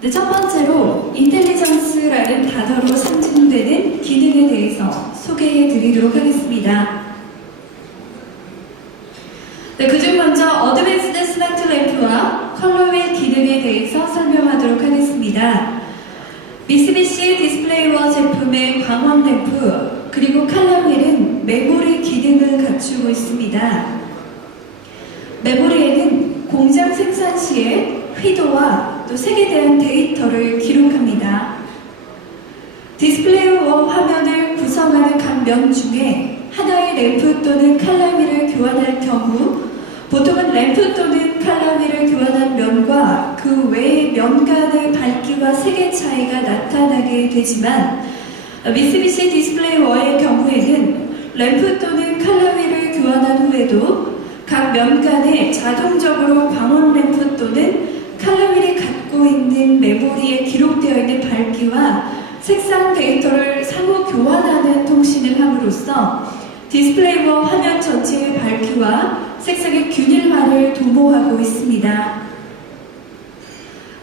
네, 첫 번째로 인텔리전스라는 단어로 상징되는 기능에 대해서 소개해 드리도록 하겠습니다. 네, 그중 먼저 어드밴스드 스마트 램프와 컬러휠 기능에 대해서 설명하도록 하겠습니다. 미쓰비시 디스플레이워 제품의 광원 램프 그리고 컬러휠은 메모리 기능을 갖추고 있습니다. 메모리에는 공장 생산 시에 휘도와 또 색에 대한 데이터를 기록합니다. 디스플레이워 화면을 구성하는 각 면 중에 하나의 램프 또는 컬러휠을 교환할 경우 보통은 램프 또는 컬러휠을 교환한 면과 그 외의 면 간의 밝기와 색의 차이가 나타나게 되지만 미쓰비시 디스플레이워의 경우에는 램프 또는 컬러휠을 교환한 후에도 각 면 간에 자동적으로 광원 램프 또는 컬러휠이 갖고 있는 메모리에 기록되어 있는 밝기와 색상 데이터를 상호 교환하는 통신을 함으로써 디스플레이워 화면 전체의 밝기와 색상의 균일화를 도모하고 있습니다.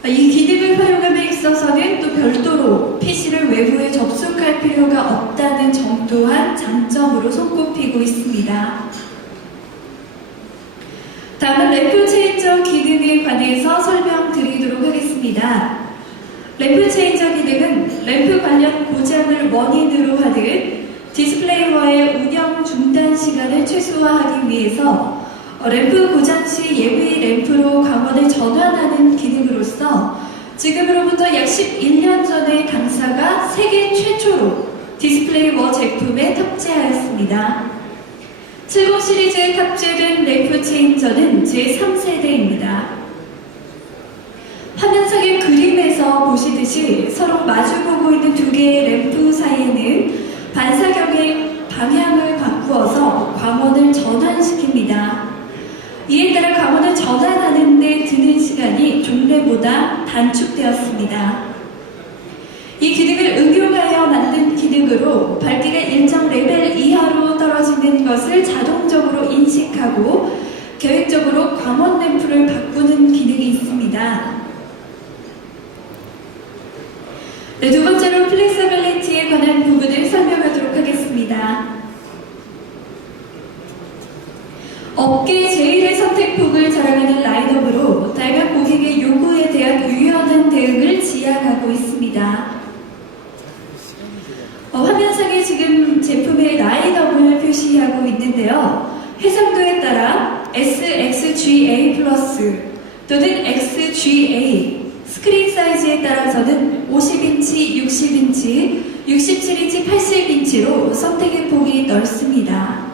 이 기능을 활용함에 있어서는 또 별도로 PC를 외부에 접속할 필요가 없다는 점 또한 장점으로 손꼽히고 있습니다. 다음은 램프 체인저 기능에 관해서 설명드리도록 하겠습니다. 램프 체인저 기능은 램프 관련 고장을 원인으로 하는 디스플레이워의 운영 중단 시간을 최소화하기 위해서 램프 고장 시 예비 램프로 광원을 전환하는 기능으로서 지금으로부터 약 11년 전에 당사가 세계 최초로 디스플레이워 제품에 탑재하였습니다. 70 시리즈에 탑재된 램프 체인저는 제3세대입니다. 화면상의 그림에서 보시듯이 서로 마주보고 있는 두 개의 램프 사이에는 반사경의 방향을 바꾸어서 광원을 전환시킵니다. 이에 따라 광원을 전환하는 데 드는 시간이 종래보다 단축되었습니다. 이 기능을 응용하여 만든 기능으로 밝기가 일정 레벨 이하로 떨어지는 것을 자동적으로 인식하고 계획적으로 광원 램프를 바꾸는 기능이 있습니다. 네, 두 번째로 플렉서빌리티에 관한 부분을 설명하도록 하겠습니다. 업계 제일의 선택폭을 자랑하는 라인업으로 다양한 고객의 요구에 대한 유연한 대응을 지향하고 있습니다. 화면상에 지금 제품의 라인업을 표시하고 있는데요. 해상도에 따라 SXGA 플러스 또는 XGA, 스크린 사이즈에 따라서는 50인치, 60인치, 67인치, 80인치로 선택의 폭이 넓습니다.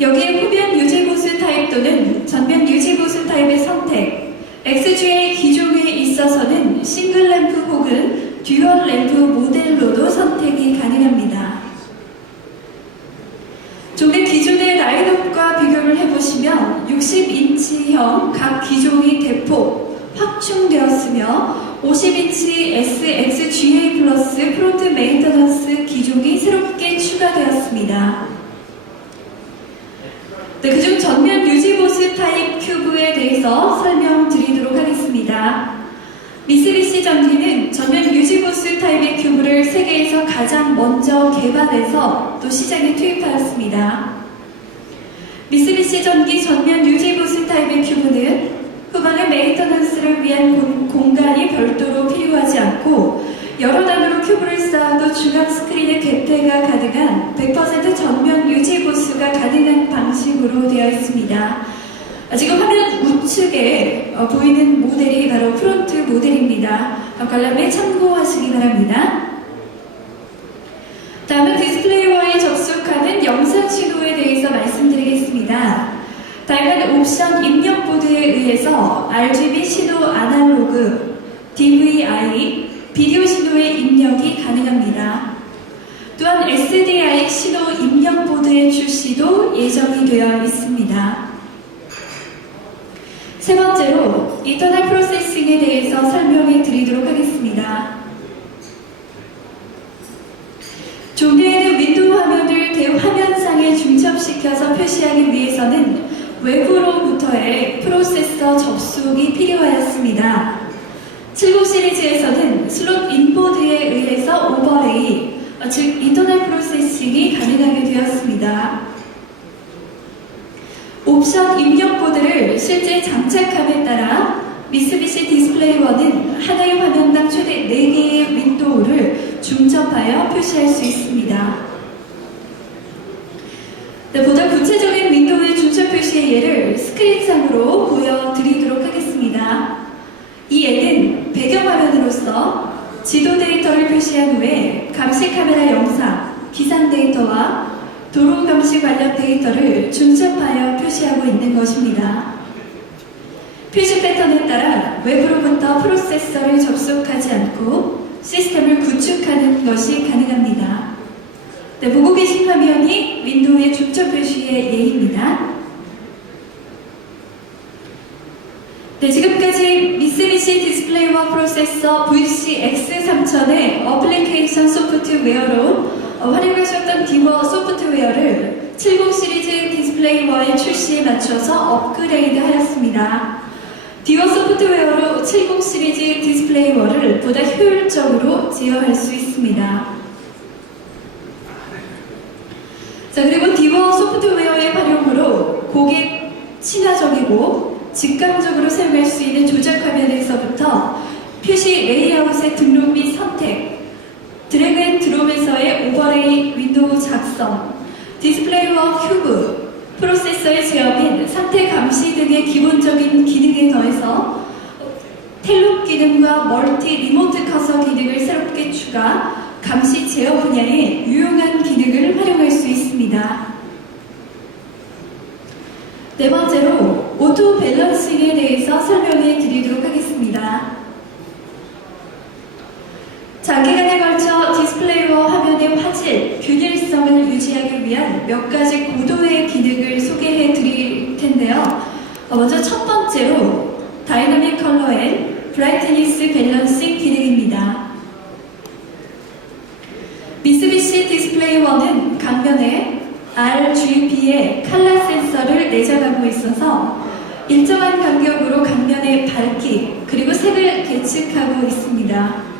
여기에 후면 유지보수 타입 또는 전면 유지보수 타입의 선택, XGA 기종에 있어서는 싱글 램프 혹은 듀얼 램프 모델로도 선택이 가능합니다. 좀 더 기존의 라인업과 비교를 해보시면 60인치형 각 기종이 대폭 확충되었으며 50인치 SXGA 플러스 프론트 메인터넌스 기종이 새롭게 추가되었습니다. 네, 그중 전면 유지보수 타입 큐브에 대해서 설명드리도록 하겠습니다. 미쓰비시 전기는 전면 유지보수 타입의 큐브를 세계에서 가장 먼저 개발해서 또 시장에 투입하였습니다. 미쓰비시 전기 전면 유지보수 타입의 큐브는 후방의 메인터넌스를 위한 공간이 별도로 필요하지 않고 여러 단으로 큐브를 쌓아도 중앙 스크린의 개폐가 가능한 100% 전면 유지 보수가 가능한 방식으로 되어 있습니다. 지금 화면 우측에 보이는 모델이 바로 프론트 모델입니다. 관람에 참고하시기 바랍니다. 다음은 디스플레이워에 접속하는 영상 신호에 대해서 말씀드리겠습니다. 다양한 옵션 입력 보드에 의해서 RGB 신호 아날로그, DVI, 비디오 신호의 입력이 가능합니다. 또한 SDI 신호 입력 보드의 출시도 예정이 되어 있습니다. 세 번째로 인터널 프로세싱에 대해서 설명해 드리도록 하겠습니다. 종류에는 윈도우 화면을 대화면상에 중첩시켜서 표시하기 위해서는 외부로부터의 프로세서 접속이 필요하였습니다. 70 시리즈에서는 슬롯 인보드에 의해서 오버레이, 즉 인터널 프로세싱이 가능하게 되었습니다. 옵션 입력 보드를 실제 장착함에 따라 미쓰비시 디스플레이1은 하나의 화면당 최대 4개의 윈도우를 중첩하여 표시할 수 있습니다. 네, 보다 구체적인 윈도우의 중첩 표시의 예를 스크린상으로 보여드리도록 하겠습니다. 이 예는 배경화면으로서 지도 데이터를 표시한 후에 감시 카메라 영상, 기상 데이터와 도로 감시 관련 데이터를 중첩하여 표시하고 있는 것입니다. 표시 패턴에 따라 외부로부터 프로세서를 접속하지 않고 시스템을 구축하는 것이 가능합니다. 네, 보고 계신 화면이 윈도우의 중첩 표시의 예입니다. 네, 지금까지 미쓰비시 디스플레이와 프로세서 VCX3000의 어플리케이션 소프트웨어로 활용하셨던 디워 소프트웨어를 70 시리즈 디스플레이와의 출시에 맞춰서 업그레이드 하였습니다. 디워 소프트웨어로 70 시리즈 디스플레이워를 보다 효율적으로 제어할 수 있습니다. 자, 그리고 디워 소프트웨어의 활용으로 고객 친화적이고 직감적으로 사용할 수 있는 조작 화면에서부터 표시 레이아웃의 등록 및 선택, 드래그 앤 드롭에서의 오버레이 윈도우 작성, 디스플레이워 큐브, 프로세서의 제어 및 상태 감시 등의 기본적인 기능에 더해서 텔롭 기능과 멀티 리모트 커서 기능을 새롭게 추가, 감시 제어 분야의 유용한 기능을 활용할 수 있습니다. 네 번째로 오토 밸런싱에 대해서 설명해 드리도록 하겠습니다. 장기간에 걸쳐 디스플레이와 화면의 화질, 균일성을 유지하기 위한 몇 가지 고도의 기능을 소개해 드릴 텐데요. 먼저 첫 번째로 다이나믹 컬러 앤 브라이트니스 밸런싱 기능입니다. 미쓰비시 디스플레이1은 강면에 RGB의 칼라 센서를 내장하고 있어서 일정한 간격으로 강면의 밝기 그리고 색을 계측하고 있습니다.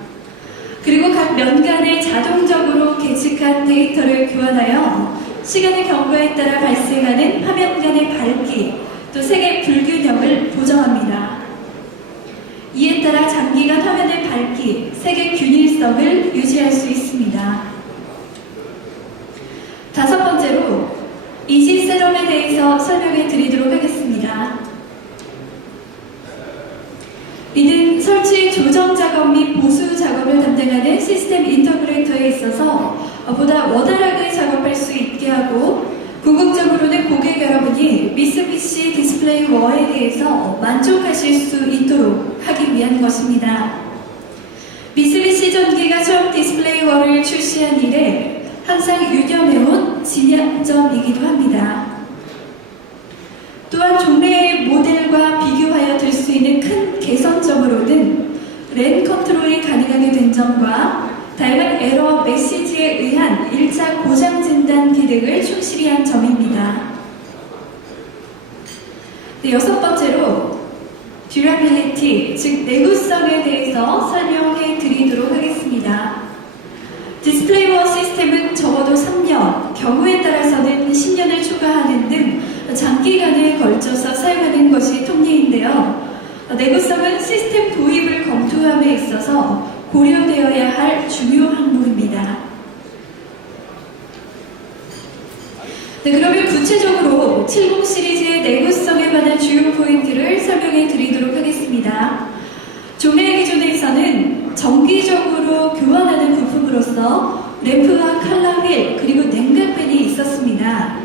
그리고 각 면간에 자동적으로 계측한 데이터를 교환하여 시간의 경과에 따라 발생하는 화면 간의 밝기 또 색의 불균형을 보정합니다. 이에 따라 장기간 화면의 밝기, 색의 균일성을 유지할 수 있습니다. 다섯 번째로 이지 세럼에 대해서 설명해 드리도록 하겠습니다. 이는 설치 조정 작업 및 보수 작업을 담당하는 시스템 인터그레이터에 있어서 보다 원활하게 작업할 수 있게 하고 궁극적으로는 고객 여러분이 미쓰비시 디스플레이워에 대해서 만족하실 수 있도록 하기 위한 것입니다. 미쓰비시 전기가 처음 디스플레이워를 출시한 이래 항상 유념해온 진양점이기도 합니다. 또한 종래의 모델과 비교하여 들 수 있는 큰 개선점으로는 랜 컨트롤이 가능하게 된 점과 다양한 에러 메시지에 의한 1차 고장 진단 기능을 충실히 한 점입니다. 네, 여섯 번째로 듀라빌리티, 즉 내구성에 대해서 설명해 드리도록 하겠습니다. 디스플레이워 시스템은 적어도 3년, 경우에 따라서는 10년을 초과하는 등 장기간에 걸쳐서 사용하는 것이 통례인데요. 내구성은 시스템 도입을 검토함에 있어서 고려되어야 할 중요 항목입니다. 네, 그러면 구체적으로 70 시리즈의 내구성에 관한 주요 포인트를 설명해 드리도록 하겠습니다. 종래 기존에서는 정기적으로 교환하는 부품으로서 램프와 칼라 휠 그리고 냉각팬이 있었습니다.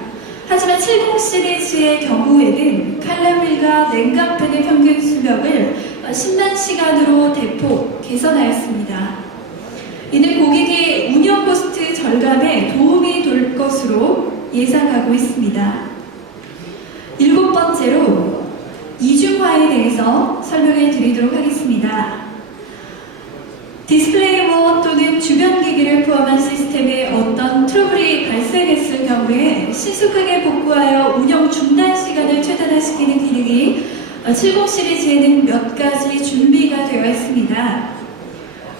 하지만 70 시리즈의 경우에는 칼라 휠과 냉각팬의 평균 수명을 10만 시간으로 대폭 개선하였습니다. 이는 고객의 운영 코스트 절감에 도움이 될 것으로 예상하고 있습니다. 일곱 번째로 이중화에 대해서 설명해 드리도록 하겠습니다. 디스플레이워 또는 주변 기기를 포함한 시스템에 어떤 트러블이 발생했을 경우에 신속하게 복구하여 운영 중단 시간을 최단화시키는 기능이 70 시리즈에는 몇 가지 준비가 되어 있습니다. 있습니다.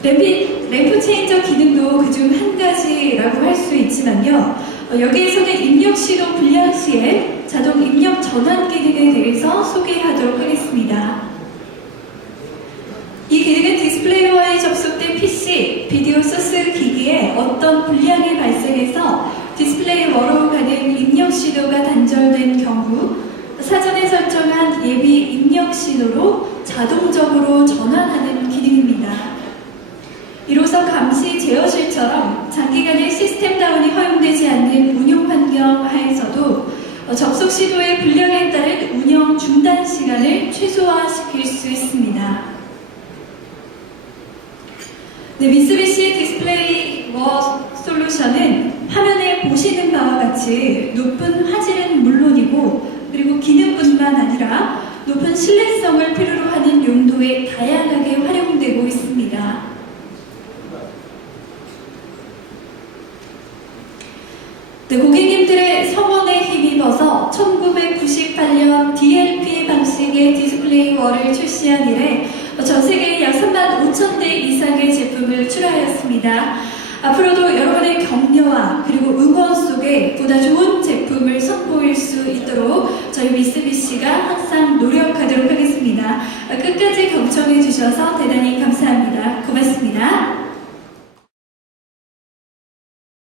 램프 체인저 기능도 그중 한 가지라고 할 수 있지만요. 여기에서는 입력 시도 불량 시에 자동 입력 전환 기능에 대해서 소개하도록 하겠습니다. 이 기능은 디스플레이어에 접속된 PC, 비디오 소스 기기에 어떤 불량이 발생해서 디스플레이어로 가는 입력 신호가 단절된 경우 사전에 설정한 예비 입력 신호로 자동적으로 전환하는 기능입니다. 이로써 감시 제어실처럼 장기간의 시스템 다운이 허용되지 않는 운용 환경 하에서도 접속 시도의 불량에 따른 운영 중단 시간을 최소화시킬 수 있습니다. 네, 미쓰비시 디스플레이 워 솔루션은 화면에 보시는 바와 같이 높은 화질은 물론이고 그리고 기능뿐만 아니라 높은 신뢰성을 필요로 하는 용도에 다양하게 활용되고 있습니다. 네, 고객님들의 성원에 힘입어서 1998년 DLP 방식의 디스플레이 월을 출시한 이래 전 세계에 약 35,000대 이상의 제품을 출하하였습니다. 앞으로도 여러분의 격려와 그리고 응원 속에 보다 좋은 제품을 선보일 수 있도록 저희 미쓰비시가 항상 노력하도록 하겠습니다. 끝까지 경청해 주셔서 대단히 감사합니다. 고맙습니다.